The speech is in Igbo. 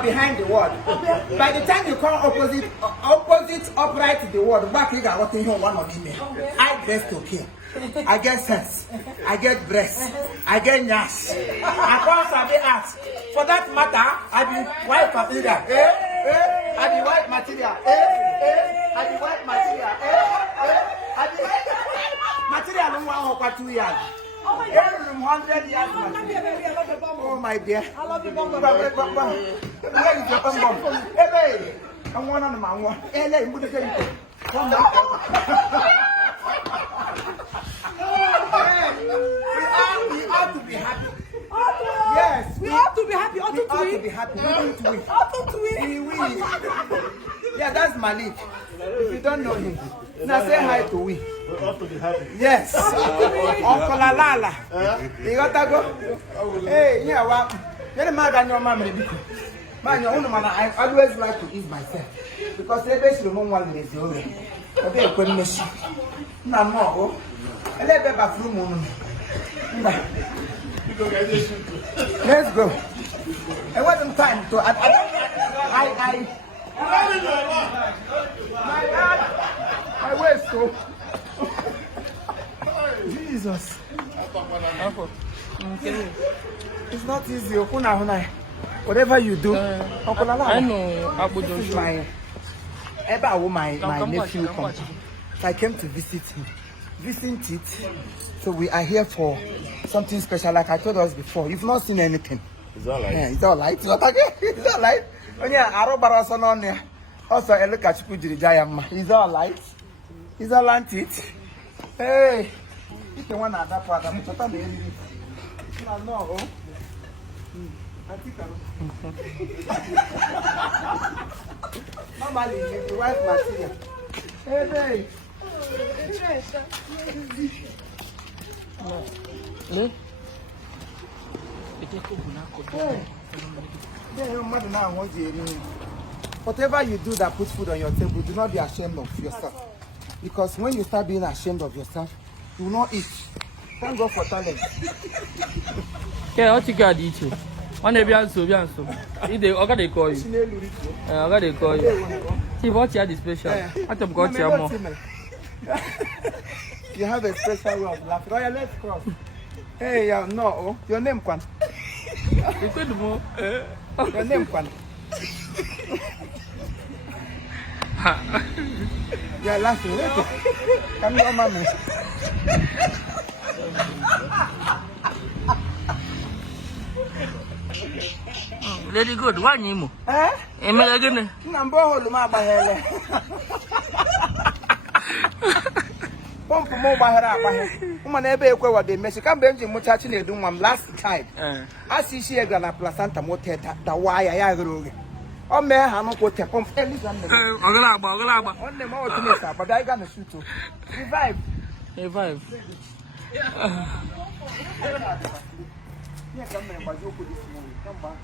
behind the word. By the time you come opposite upright the word, back you got what you one of me. I dress to kill. I get sense. I get breast. I get nyash. I can't sabi ask. For that matter, I be white material. I be white material. I be white material. I be material no one over 2 years. 100 years. Oh my dear. I love you, Bumbo. Where is your Bumbo? Hey, I'm one on my one. Hey, put it in. Come on. We ought to be happy. Yes, we ought to be happy. We ought to be happy. We need to win. We win. Yeah, that's Malik. If you don't know him, now say hi to we. We ought to be happy. Yes. Uncle Lala. You got to go. Hey, yeah, well, you're mad at your mom. Man, your own man, I always like to eat myself because they basically don't want to do it. Okay, good mission. No more. I let the bathroom. Let's go. It wasn't time to. My waist so. Jesus. It's not easy. Whatever you do, I know. This is my nephew. So I came to visit him. Visit it. So we are here for something special, like I told us before. You've not seen anything. It's all right. Yeah, it's all right. It's all right. It's all right. Oh yeah, Arobarason on there. Also, I look at Chukujayama. It's all right. It's all right. Hey, it's the one at that part. I'm totally. No. Normally, you white material. Hey. Whatever you do that puts food on your table, do not be ashamed of yourself. Because when you start being ashamed of yourself, you will not eat. Thank God for talent. Yeah, what you got to eat? One day, Bianso. If they okay, they call you. Okay, they call you. See what you had is special. I don't got you more. You have a special way of laughing. Oh yeah, let's cross. Hey, no, your name, Kwan. Your name, Kwan. You're laughing. Come here, mommy. Very good. Why Imo? Eh? Again. Number Holuma Bahele. Pump more Bahara. Woman ever what they Mexican Benjamin Mutachin do one last time. I see she a gonna placenta motet the wire I agree. Oh, man, I'm not going to pump anything. On the more to miss up, but I got a shoot to revive. Revive. Yeah, come here, but you put this morning. Come back.